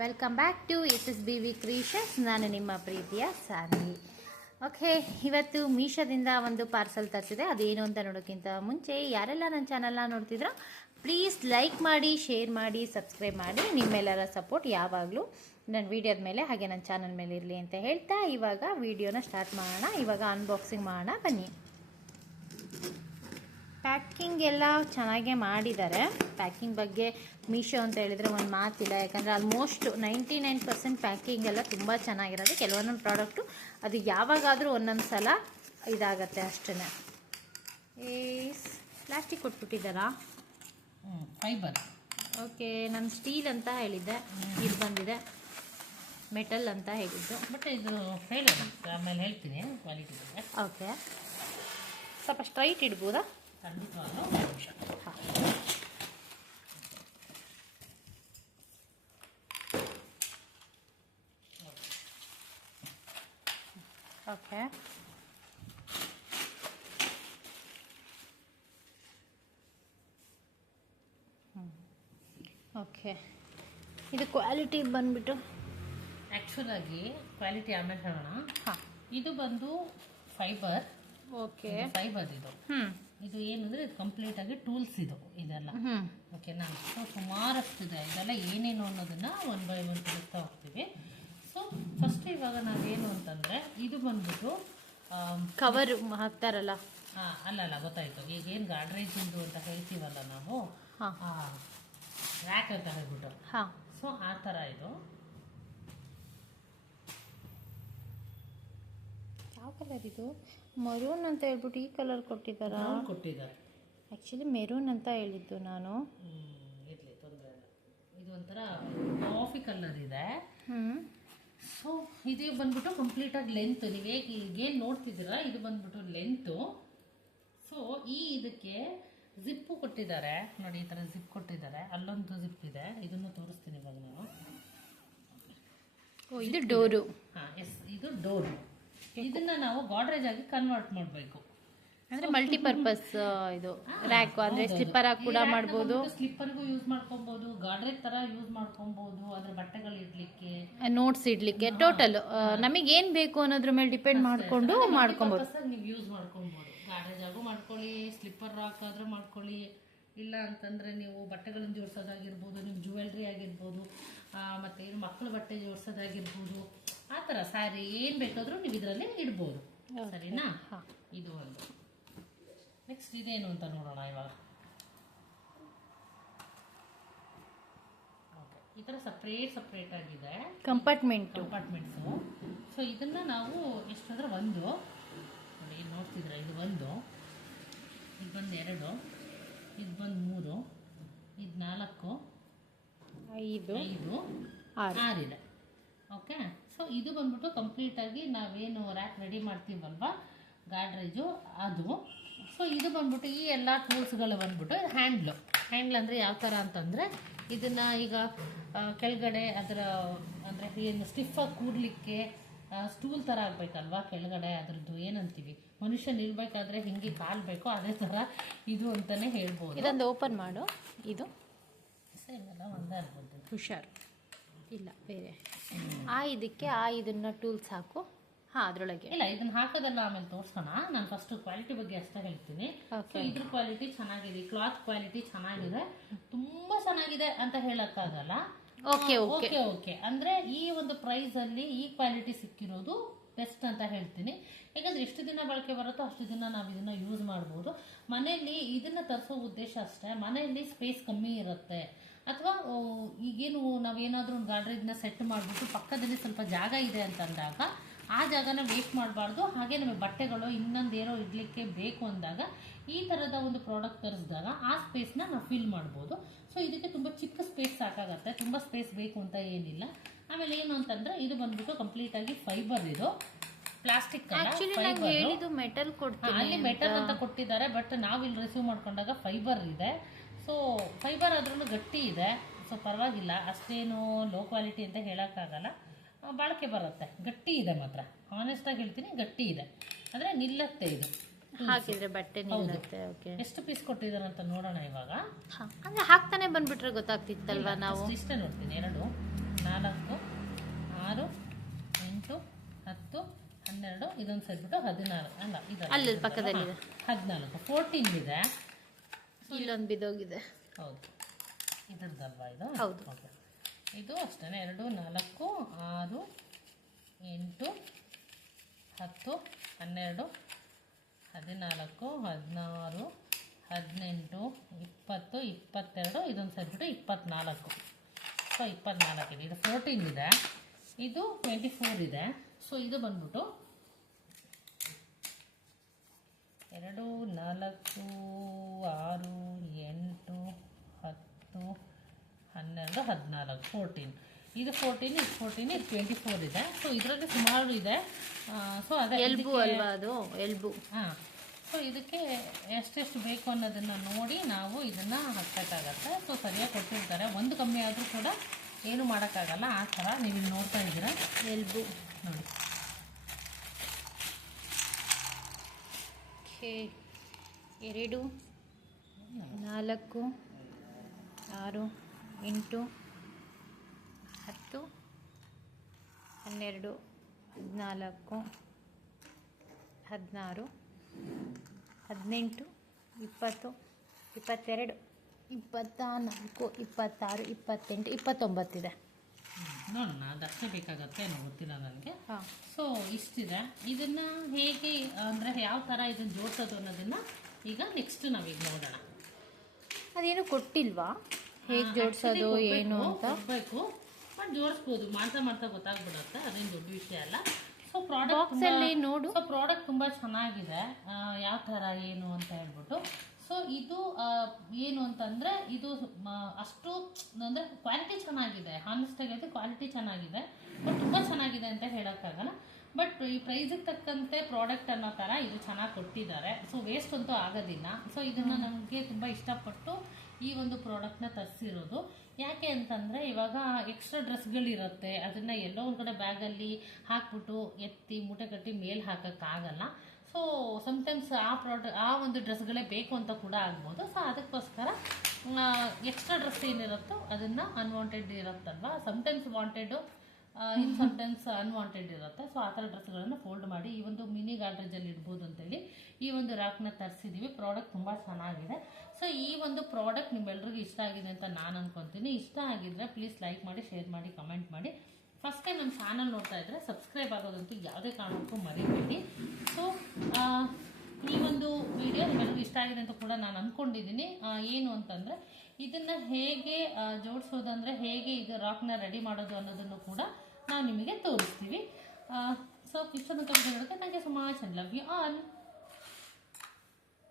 Welcome back to SSBV creations. ನಾನು ನಿಮ್ಮ ಪ್ರೀತಿಯ ಸಾನ್ವಿ. ಓಕೆ, ಇವತ್ತು ಮೀಶೋದಿಂದ ಒಂದು ಪಾರ್ಸಲ್ ತರಿಸಿದೆ. ಅದೇನು ಅಂತ ನೋಡೋಕ್ಕಿಂತ ಮುಂಚೆ ಯಾರೆಲ್ಲ ನನ್ನ ಚಾನಲ್ನ ನೋಡ್ತಿದ್ರೋ ಪ್ಲೀಸ್ ಲೈಕ್ ಮಾಡಿ, ಶೇರ್ ಮಾಡಿ, ಸಬ್ಸ್ಕ್ರೈಬ್ ಮಾಡಿ. ನಿಮ್ಮೆಲ್ಲರ ಸಪೋರ್ಟ್ ಯಾವಾಗಲೂ ನನ್ನ ವೀಡಿಯೋದ ಮೇಲೆ ಹಾಗೆ ನನ್ನ ಚಾನಲ್ ಮೇಲೆ ಇರಲಿ ಅಂತ ಹೇಳ್ತಾ ಇವಾಗ ವೀಡಿಯೋನ ಸ್ಟಾರ್ಟ್ ಮಾಡೋಣ. ಇವಾಗ ಅನ್ಬಾಕ್ಸಿಂಗ್ ಮಾಡೋಣ ಬನ್ನಿ. ಪ್ಯಾಕಿಂಗ್ ಎಲ್ಲ ಚೆನ್ನಾಗೇ ಮಾಡಿದ್ದಾರೆ. ಪ್ಯಾಕಿಂಗ್ ಬಗ್ಗೆ ಮೀಶೋ ಅಂತ ಹೇಳಿದರೆ ಒಂದು ಮಾತಿಲ್ಲ. ಯಾಕಂದರೆ ಆಲ್ಮೋಸ್ಟ್ 99% ಪ್ಯಾಕಿಂಗ್ ಎಲ್ಲ ತುಂಬ ಚೆನ್ನಾಗಿರೋದು. ಕೆಲವೊಂದೊಂದು ಪ್ರಾಡಕ್ಟು ಅದು ಯಾವಾಗಾದರೂ ಒಂದೊಂದು ಸಲ ಇದಾಗತ್ತೆ ಅಷ್ಟೇ. ಪ್ಲಾಸ್ಟಿಕ್ ಕೊಟ್ಬಿಟ್ಟಿದ್ದಾರಾ? ಫೈಬರ್. ಓಕೆ, ನಾನು ಸ್ಟೀಲ್ ಅಂತ ಹೇಳಿದ್ದೆ, ಇದು ಬಂದಿದೆ ಮೆಟಲ್ ಅಂತ ಹೇಳಿದ್ದು. ಬಟ್ ಇದು ಹೇಳೋಣ, ಆಮೇಲೆ ಹೇಳ್ತೀನಿ ಕ್ವಾಲಿಟಿ ಬಗ್ಗೆ. ಓಕೆ, ಸ್ವಲ್ಪ ಸ್ಟ್ರೈಟ್ ಇಡ್ಬೋದಾ? ಖಂಡಿತವಾಗ್ಲೂ ನಿಮಿಷ. Okay, okay. ಇದು ಕ್ವಾಲಿಟಿ ಬಂದ್ಬಿಟ್ಟು ಆ್ಯಕ್ಚುಲಾಗಿ ಕ್ವಾಲಿಟಿ ಆಮೇಲೆ ಹೇಳೋಣ. ಹಾಂ, ಇದು ಬಂದು ಫೈಬರ್. ಓಕೆ, ಫೈಬರ್ ಇದು. ಇದು ಏನಂದರೆ ಇದು ಕಂಪ್ಲೀಟಾಗಿ ಟೂಲ್ಸ್ ಇದೆಲ್ಲ. ಓಕೆನಾ? ಸೊ ಸುಮಾರಷ್ಟಿದೆ. ಇದೆಲ್ಲ ಏನೇನು ಅನ್ನೋದನ್ನು ಒನ್ ಬೈ ಒನ್ ತಿಳಿಸ್ತಾ ಹೋಗ್ತೀವಿ. ಸೊ ಫಸ್ಟ್ ಇವಾಗ ನಾವೇನು ಅಂತಂದರೆ ಇದು ಬಂದ್ಬಿಟ್ಟು ಕವರ್ ಹಾಕ್ತಾರಲ್ಲ. ಅಲ್ಲ ಗೊತ್ತಾಯಿತು. ಈಗ ಏನು ಗಾಡ್ರೇಜಿಂದು ಅಂತ ಹೇಳ್ತೀವಲ್ಲ ನಾವು, ಹಾಂ, ರ್ಯಾಕ್ ಅಂತ ಹೇಳ್ಬಿಟ್ಟು. ಹಾಂ, ಸೊ ಆ ಥರ ಇದು. ಯಾವ ಕಲರ್ ಇದು? ಮರೂನ್ ಅಂತ ಹೇಳ್ಬಿಟ್ಟು ಈ ಕಲರ್ ಕೊಟ್ಟಿದ್ದಾರಾ? ಕೊಟ್ಟಿದ್ದಾರೆ. ಆ್ಯಕ್ಚುಲಿ ಮೆರೂನ್ ಅಂತ ಹೇಳಿದ್ದು ನಾನು. ಇರಲಿ, ತೊಂದರೆ ಇಲ್ಲ. ಇದು ಒಂಥರ ಕಾಫಿ ಕಲರ್ ಇದೆ. ಸೊ ಇದು ಬಂದ್ಬಿಟ್ಟು ಕಂಪ್ಲೀಟಾಗಿ ಲೆಂತ್. ನೀವು ಈಗೇನು ನೋಡ್ತಿದ್ದೀರಾ ಇದು ಬಂದ್ಬಿಟ್ಟು ಲೆಂತು. ಸೊ ಇದಕ್ಕೆ ಜಿಪ್ಪು ಕೊಟ್ಟಿದ್ದಾರೆ ನೋಡಿ. ಈ ಥರ ಜಿಪ್ ಕೊಟ್ಟಿದ್ದಾರೆ. ಅಲ್ಲೊಂದು ಜಿಪ್ ಇದೆ, ಇದನ್ನು ತೋರಿಸ್ತೀನಿ ಇವಾಗ ನಾನು. ಇದು ಡೋರು. ಹಾಂ, ಎಸ್, ಇದು ಡೋರು. ಇದನ್ನ ನಾವು ಗಾಡ್ರೇಜ್ ಆಗಿ ಕನ್ವರ್ಟ್ ಮಾಡಬೇಕು. ಅಂದರೆ ಮಲ್ಟಿಪರ್ಪಸ್ ಇದು ರ್ಯಾಕ್. ಅಂದರೆ ಸ್ಲಿಪ್ಪರ್ ಆಗಿ ಕೂಡ ಮಾಡ್ಬೋದು, ಸ್ಲಿಪ್ಪರ್ಗೂ ಯೂಸ್ ಮಾಡ್ಕೊಬೋದು, ಗಾಡ್ರೇಜ್ ಥರ ಯೂಸ್ ಮಾಡ್ಕೊಬೋದು, ಅದ್ರ ಬಟ್ಟೆಗಳು ಇಡ್ಲಿಕ್ಕೆ, ನೋಟ್ಸ್ ಇಡ್ಲಿಕ್ಕೆ, ಟೋಟಲ್ ನಮಗೆ ಏನು ಬೇಕು ಅನ್ನೋದ್ರ ಮೇಲೆ ಡಿಪೆಂಡ್ ಮಾಡಿಕೊಂಡು ಮಾಡ್ಕೊಬೋದು. ನೀವು ಯೂಸ್ ಮಾಡ್ಕೊಬೋದು. ಗಾಡ್ರೇಜ್ ಆಗು ಮಾಡ್ಕೊಳ್ಳಿ, ಸ್ಲಿಪ್ಪರ್ ಹಾಕಾದ್ರೂ ಮಾಡ್ಕೊಳ್ಳಿ. ಇಲ್ಲ ಅಂತಂದರೆ ನೀವು ಬಟ್ಟೆಗಳನ್ನು ಜೋಡಿಸೋದಾಗಿರ್ಬೋದು, ನಿಮ್ಮ ಜ್ಯುವೆಲ್ರಿ ಆಗಿರ್ಬೋದು, ಮತ್ತು ಏನು ಮಕ್ಕಳ ಬಟ್ಟೆ ಜೋಡಿಸೋದಾಗಿರ್ಬೋದು, ಆ ಥರ ಸ್ಯಾರಿ ಏನು ಬೇಕಾದರೂ ನೀವು ಇದರಲ್ಲಿ ಇಡ್ಬೋದು. ಸರಿನಾ? ಇದು ಒಂದು. ನೆಕ್ಸ್ಟ್ ಇದೇನು ಅಂತ ನೋಡೋಣ ಇವಾಗ. ಓಕೆ, ಈ ಥರ ಸಪ್ರೇಟ್ ಆಗಿದೆ ಕಂಪಾರ್ಟ್ಮೆಂಟ್ಸು. ಸೊ ಇದನ್ನು ನಾವು ಎಷ್ಟಾದ್ರೆ ಒಂದು ನೋಡಿ, ಇಲ್ಲಿ ನೋಡ್ತಿದ್ರೆ ಇದು ಒಂದು, ಇದು ಬಂದು 2, ಇದು ಬಂದು 3, ಇದು 4, 5, 6 ಇದೆ. ಓಕೆ, ಸೊ ಇದು ಬಂದ್ಬಿಟ್ಟು ಕಂಪ್ಲೀಟಾಗಿ ನಾವೇನು ರ್ಯಾಕ್ ರೆಡಿ ಮಾಡ್ತೀವಲ್ವ ಗಾಡ್ರೇಜು ಅದು. ಸೊ ಇದು ಬಂದ್ಬಿಟ್ಟು ಈ ಎಲ್ಲ ಟೂಲ್ಸ್ಗಳು ಬಂದ್ಬಿಟ್ಟು ಹ್ಯಾಂಡ್ಲ್ ಅಂದರೆ ಯಾವ ಥರ ಅಂತಂದರೆ ಇದನ್ನು ಈಗ ಕೆಳಗಡೆ ಅದರ ಅಂದರೆ ಏನು ಸ್ಟಿಫಾಗಿ ಕೂಡಲಿಕ್ಕೆ ಸ್ಟೂಲ್ ಥರ ಆಗಬೇಕಲ್ವಾ ಕೆಳಗಡೆ, ಅದ್ರದ್ದು ಏನಂತೀವಿ, ಮನುಷ್ಯ ನಿಲ್ಬೇಕಾದ್ರೆ ಹಿಂಗೆ ಕಾಲು ಬೇಕು, ಅದೇ ಥರ ಇದು ಅಂತಲೇ ಹೇಳ್ಬೋದು. ಇದೊಂದು ಓಪನ್ ಮಾಡು. ಇದು ಎಲ್ಲ ಒಂದೇ ಅನ್ಬೋದು. ಹುಷಾರು, ಇಲ್ಲ ಬೇರೆ. ಇದಕ್ಕೆ ಇದನ್ನ ಟೂಲ್ಸ್ ಹಾಕು. ಹಾಂ, ಅದರೊಳಗೆ ಇಲ್ಲ, ಇದನ್ನ ಹಾಕೋದಲ್ಲ, ಆಮೇಲೆ ತೋರಿಸೋಣ. ನಾನು ಫಸ್ಟ್ ಕ್ವಾಲಿಟಿ ಬಗ್ಗೆ ಅಷ್ಟೇ ಹೇಳ್ತೀನಿ. ಸೊ ಇದ್ರ ಕ್ವಾಲಿಟಿ ಚೆನ್ನಾಗಿದೆ, ಕ್ಲಾತ್ ಕ್ವಾಲಿಟಿ ಚೆನ್ನಾಗಿದೆ, ತುಂಬ ಚೆನ್ನಾಗಿದೆ ಅಂತ ಹೇಳಕ್ಕಾಗಲ್ಲ. ಓಕೆ ಅಂದ್ರೆ ಈ ಒಂದು ಪ್ರೈಸ್ ಅಲ್ಲಿ ಈ ಕ್ವಾಲಿಟಿ ಸಿಕ್ಕಿರೋದು ಬೆಸ್ಟ್ ಅಂತ ಹೇಳ್ತೀನಿ. ಯಾಕಂದ್ರೆ ಎಷ್ಟು ದಿನ ಬಳಕೆ ಬರುತ್ತೋ ಅಷ್ಟು ದಿನ ನಾವು ಇದನ್ನ ಯೂಸ್ ಮಾಡ್ಬೋದು. ಮನೆಯಲ್ಲಿ ಇದನ್ನ ತರಿಸೋ ಉದ್ದೇಶ ಅಷ್ಟೇ, ಮನೆಯಲ್ಲಿ ಸ್ಪೇಸ್ ಕಮ್ಮಿ ಇರುತ್ತೆ, ಅಥವಾ ಈಗೇನು ನಾವೇನಾದ್ರೂ ಒಂದು ಗಾಡ್ರೇಜ್ನ ಸೆಟ್ ಮಾಡಿಬಿಟ್ಟು ಪಕ್ಕದಲ್ಲಿ ಸ್ವಲ್ಪ ಜಾಗ ಇದೆ ಅಂತ ಅಂದಾಗ ಆ ಜಾಗನ ವೇಸ್ಟ್ ಮಾಡಬಾರ್ದು. ಹಾಗೆ ನಮಗೆ ಬಟ್ಟೆಗಳು ಇನ್ನೊಂದೇನೋ ಇಡಲಿಕ್ಕೆ ಬೇಕು ಅಂದಾಗ ಈ ಥರದ ಒಂದು ಪ್ರಾಡಕ್ಟ್ ತರಿಸಿದಾಗ ಆ ಸ್ಪೇಸ್ನ ನಾವು ಫಿಲ್ ಮಾಡ್ಬೋದು. ಸೊ ಇದಕ್ಕೆ ತುಂಬ ಚಿಕ್ಕ ಸ್ಪೇಸ್ ಸಾಕಾಗತ್ತೆ, ತುಂಬ ಸ್ಪೇಸ್ ಬೇಕು ಅಂತ ಏನಿಲ್ಲ. ಆಮೇಲೆ ಏನು ಅಂತಂದರೆ ಇದು ಬಂದ್ಬಿಟ್ಟು ಕಂಪ್ಲೀಟಾಗಿ ಫೈಬರ್, ಇದು ಪ್ಲಾಸ್ಟಿಕ್ ಅಲ್ಲ, ಮೆಟಲ್ ಕೊಡ್ತೀನಿ. ಅಲ್ಲಿ ಮೆಟಲ್ ಅಂತ ಕೊಟ್ಟಿದ್ದಾರೆ, ಬಟ್ ನಾವು ಇಲ್ಲಿ ರಿಸೀವ್ ಮಾಡ್ಕೊಂಡಾಗ ಫೈಬರ್ ಇದೆ. ಸೊ ಫೈಬರ್ ಆದ್ರೂ ಗಟ್ಟಿ ಇದೆ. ಸೊ ಪರವಾಗಿಲ್ಲ, ಅಷ್ಟೇನು ಲೋ ಕ್ವಾಲಿಟಿ ಅಂತ ಹೇಳೋಕ್ಕಾಗಲ್ಲ, ಬಾಳಿಕೆ ಬರುತ್ತೆ. ಗಟ್ಟಿ ಇದೆ, ಮಾತ್ರ ಆನೆಸ್ಟಾಗಿ ಹೇಳ್ತೀನಿ, ಗಟ್ಟಿ ಇದೆ. ಅಂದರೆ ನಿಲ್ಲತ್ತೆ, ಇದು ಹಾಕಿದ್ರೆ ಬಟ್ಟೆ ನಿಲ್ಲುತ್ತೆ. ಓಕೆ, ಎಷ್ಟು ಪೀಸ್ ಕೊಟ್ಟಿದ್ದಾರೆ ಅಂತ ನೋಡೋಣ ಇವಾಗ. ಅಂದ್ರೆ ಹಾಕ್ತಾನೆ ಬಂದ್ಬಿಟ್ರೆ ಗೊತ್ತಾಗ್ತಿತ್ತಲ್ವಾ ನಾವು. ಇಷ್ಟೇ ನೋಡ್ತೀನಿ, 2, 4, ಇದೊಂದು ಸೇರಿಬಿಟ್ಟು 16 ಅಲ್ಲ ಇದು ಅಲ್ಲಿ ಪಕ್ಕದಲ್ಲಿದೆ 14 14 ಇದೆ. ಇಲ್ಲೊಂದು ಬಿದ್ದೋಗಿದೆ. ಹೌದು ಇದ್ರದ್ದಲ್ವಾ ಇದು? ಹೌದು. ಓಕೆ ಇದು ಅಷ್ಟೇ 2 4 6 8 10 12 14 16 18 20 22 ಇದೊಂದು ಸೇರಿಬಿಟ್ಟು 24. ಸೊ 24 ಇದೆ. ಇದು 14 ಇದೆ, ಇದು 24 ಇದೆ. ಸೊ ಇದು ಬಂದ್ಬಿಟ್ಟು 2 4 6 8 10 12 14 14. ಇದು 14 ಇದು 14 ಇದು 24 ಇದೆ. ಸೊ ಇದರಲ್ಲಿ ಸುಮಾರು ಇದೆ. ಸೊ ಅದೇ ಎಲ್ಬು ಅಲ್ವಾ ಅದು? ಎಲ್ಬು. ಹಾಂ. ಸೊ ಇದಕ್ಕೆ ಎಷ್ಟೆಷ್ಟು ಬೇಕು ಅನ್ನೋದನ್ನು ನೋಡಿ ನಾವು ಇದನ್ನು ಹಾಕಬೇಕಾಗತ್ತೆ. ಸೊ ಸರಿಯಾಗಿ ಕೊಟ್ಟಿರ್ತಾರೆ, ಒಂದು ಕಮ್ಮಿ ಆದರೂ ಕೂಡ ಏನು ಮಾಡೋಕ್ಕಾಗಲ್ಲ. ಆ ಥರ ನೀವು ಇಲ್ಲಿ ನೋಡ್ತಾ ಇದ್ದೀರಾ ಎಲ್ಬು ನೋಡಿ. ಓಕೆ 2 4 6 8 10 12 14 16 18 20 22 24 26 28 29 ಇದೆ. ನೋಡೋಣ ಅದಷ್ಟೇ ಬೇಕಾಗತ್ತೆ ಏನೋ ಗೊತ್ತಿಲ್ಲ ನನಗೆ. ಹಾಂ. ಸೊ ಇಷ್ಟಿದೆ. ಇದನ್ನು ಹೇಗೆ ಅಂದರೆ ಯಾವ ಥರ ಇದನ್ನು ಜೋಡಿಸೋದು ಅನ್ನೋದನ್ನು ಈಗ ನೆಕ್ಸ್ಟ್ ನಾವೀಗ ನೋಡೋಣ. ಅದೇನು ಕೊಟ್ಟಿಲ್ವಾ ಹೇಗೆ ಜೋಡಿಸೋದು ಏನು ಅಂತ? ಹೋಗಬೇಕು, ಬಟ್ ಜೋಡಿಸ್ಬೋದು. ಮಾಡ್ತಾ ಮಾಡ್ತಾ ಗೊತ್ತಾಗ್ಬಿಡುತ್ತೆ, ಅದೇನು ದೊಡ್ಡ ವಿಷಯ ಅಲ್ಲ. ಸೊ ಬಾಕ್ಸಲ್ಲಿ ನೋಡು. ಸೊ ಪ್ರಾಡಕ್ಟ್ ತುಂಬ ಚೆನ್ನಾಗಿದೆ, ಯಾವ ಥರ ಏನು ಅಂತ ಹೇಳ್ಬಿಟ್ಟು. ಸೊ ಇದು ಏನು ಅಂತಂದರೆ ಇದು ಅಷ್ಟು ಅಂದರೆ ಕ್ವಾಲಿಟಿ ಚೆನ್ನಾಗಿದೆ. ಹಾನೆಸ್ಟಾಗಿ అయితే ಕ್ವಾಲಿಟಿ ಚೆನ್ನಾಗಿದೆ, ಬಟ್ ತುಂಬ ಚೆನ್ನಾಗಿದೆ ಅಂತ ಹೇಳೋಕ್ಕಾಗಲ್ಲ. ಬಟ್ ಈ ಪ್ರೈಸಿಗೆ ತಕ್ಕಂತೆ ಪ್ರಾಡಕ್ಟ್ ಅನ್ನೋ ಥರ ಇದು ಚೆನ್ನಾಗಿ ಕೊಟ್ಟಿದ್ದಾರೆ. ಸೊ ವೇಸ್ಟ್ ಅಂತೂ ಆಗೋದಿಲ್ಲ. ಸೊ ಇದನ್ನು ನಮಗೆ ತುಂಬ ಇಷ್ಟಪಟ್ಟು ಈ ಒಂದು ಪ್ರಾಡಕ್ಟ್ನ ತರಿಸಿರೋದು. ಯಾಕೆ ಅಂತಂದರೆ ಇವಾಗ ಎಕ್ಸ್ಟ್ರಾ ಡ್ರೆಸ್ಗಳಿರುತ್ತೆ, ಅದನ್ನು ಎಲ್ಲೋ ಒಂದು ಕಡೆ ಬ್ಯಾಗಲ್ಲಿ ಹಾಕ್ಬಿಟ್ಟು ಎತ್ತಿ ಮೂಟೆ ಕಟ್ಟಿ ಮೇಲೆ ಹಾಕೋಕ್ಕಾಗಲ್ಲ. ಸೊ ಸಮ್ಟೈಮ್ಸ್ ಆ ಒಂದು ಡ್ರೆಸ್ಗಳೇ ಬೇಕು ಅಂತ ಕೂಡ ಆಗ್ಬೋದು. ಸೊ ಅದಕ್ಕೋಸ್ಕರ ಎಕ್ಸ್ಟ್ರಾ ಡ್ರೆಸ್ ಏನಿರುತ್ತೋ ಅದನ್ನು ಅನ್ವಾಂಟೆಡ್ ಇರುತ್ತಲ್ವ, ಸಮ್ಟೈಮ್ಸ್ ವಾಂಟೆಡು ಇನ್ನು ಸಮ್ಟೈಮ್ಸ್ ಅನ್ವಾಂಟೆಡ್ ಇರುತ್ತೆ. ಸೊ ಆ ಥರ ಡ್ರೆಸ್ಗಳನ್ನು ಫೋಲ್ಡ್ ಮಾಡಿ ಈ ಒಂದು ಮಿನಿ ಗಾಡ್ರೇಜಲ್ಲಿ ಇಡ್ಬೋದು ಅಂತೇಳಿ ಈ ಒಂದು ರ್ಯಾಕ್ನ ತರಿಸಿದ್ದೀವಿ. ಪ್ರಾಡಕ್ಟ್ ತುಂಬ ಚೆನ್ನಾಗಿದೆ. ಸೊ ಈ ಒಂದು ಪ್ರಾಡಕ್ಟ್ ನಿಮ್ಮೆಲ್ರಿಗೂ ಇಷ್ಟ ಆಗಿದೆ ಅಂತ ನಾನು ಅನ್ಕೊತೀನಿ. ಇಷ್ಟ ಆಗಿದ್ರೆ ಪ್ಲೀಸ್ ಲೈಕ್ ಮಾಡಿ, ಶೇರ್ ಮಾಡಿ, ಕಮೆಂಟ್ ಮಾಡಿ. ಫಸ್ಟ್ ಟೈಮ್ ನಮ್ಮ ಚಾನಲ್ ನೋಡ್ತಾ ಇದ್ದರೆ ಸಬ್ಸ್ಕ್ರೈಬ್ ಆಗೋದಂತೂ ಯಾವುದೇ ಕಾರಣಕ್ಕೂ ಮರಿಬೇಡಿ. ಸೊ ಈ ಒಂದು ವಿಡಿಯೋ ನಿಮ್ಮೆಲ್ಲರಿಗೂ ಇಷ್ಟ ಆಗಿದೆ ಅಂತ ಕೂಡ ನಾನು ಅಂದ್ಕೊಂಡಿದ್ದೀನಿ. ಏನು ಅಂತಂದರೆ ಇದನ್ನು ಹೇಗೆ ಜೋಡಿಸೋದಂದರೆ ಹೇಗೆ ಇದು ರಾಕ್ನ ರೆಡಿ ಮಾಡೋದು ಅನ್ನೋದನ್ನು ಕೂಡ ನಾವು ನಿಮಗೆ ತೋರಿಸ್ತೀವಿ. ಸೊ ಇಷ್ಟೊಂದು ಹೇಳೋಕ್ಕೆ thank you so much and love you all.